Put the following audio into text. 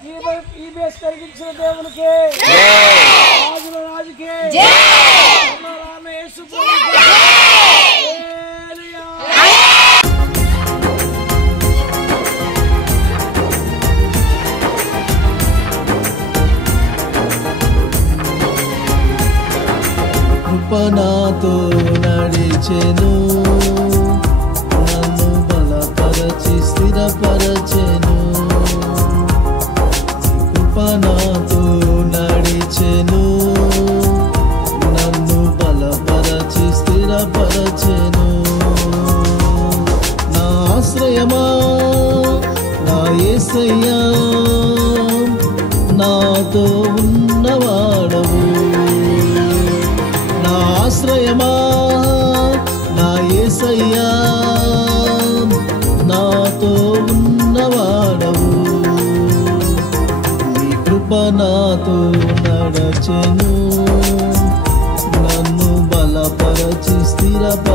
EBS కలిగించిన దేవునికి రాజుల రాజుకి యేసు కృపణతో నడిచెను నన్ను బలపరచి స్థిరపరచెను కృపణతో నడిచెను నన్ను బలపరచి స్థిరపరచెను నా ఆశ్రయమా నా యేసయ్యా నాతో ఉన్నవాడవు ఆశ్రయమా నా యేసయ్యా నాతో ఉన్నవాడవు నీ కృప నాతో నడచెను నన్ను బలపరచి స్థిరపరచెను